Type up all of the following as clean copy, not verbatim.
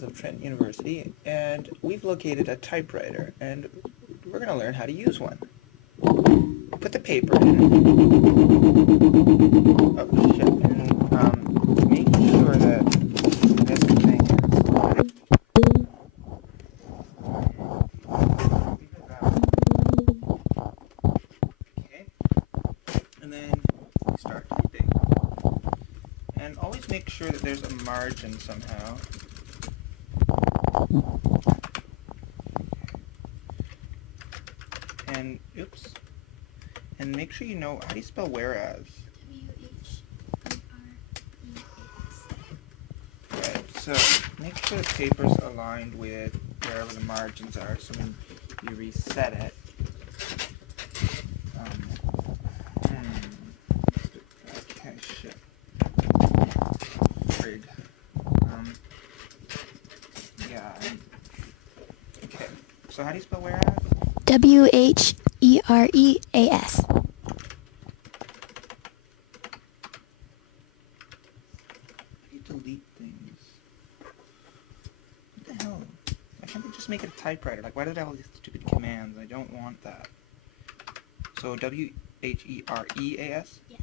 offices of Trent University, and we've located a typewriter, and we're going to learn how to use one. Put the paper in. Oh, shit. And, make sure that this thing is... Okay. And then start typing. And always make sure that there's a margin somehow. And, oops. And make sure you know, how do you spell whereas? W-H-E-R-E-A-S. Right, so make sure the paper's aligned with wherever the margins are, so when you reset it, okay, shit. Frig. Yeah. Okay, so how do you spell whereas? W-H-E-R-E-A-S. How do you delete things? What the hell? Why can't they just make it a typewriter? Like, why do they have all these stupid commands? I don't want that. So, W-H-E-R-E-A-S? Yes.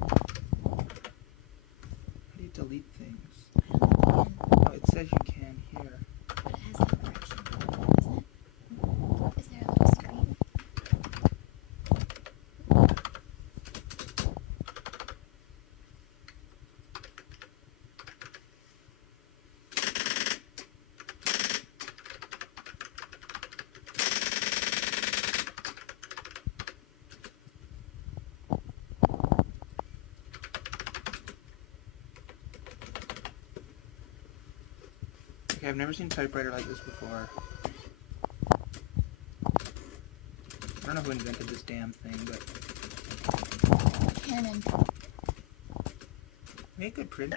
How do you delete things? I don't know. Oh, it says you can here. But it has a correction button, doesn't it? Is there a little screen? Okay, I've never seen a typewriter like this before. I don't know who invented this damn thing, but... Canon. Make good print.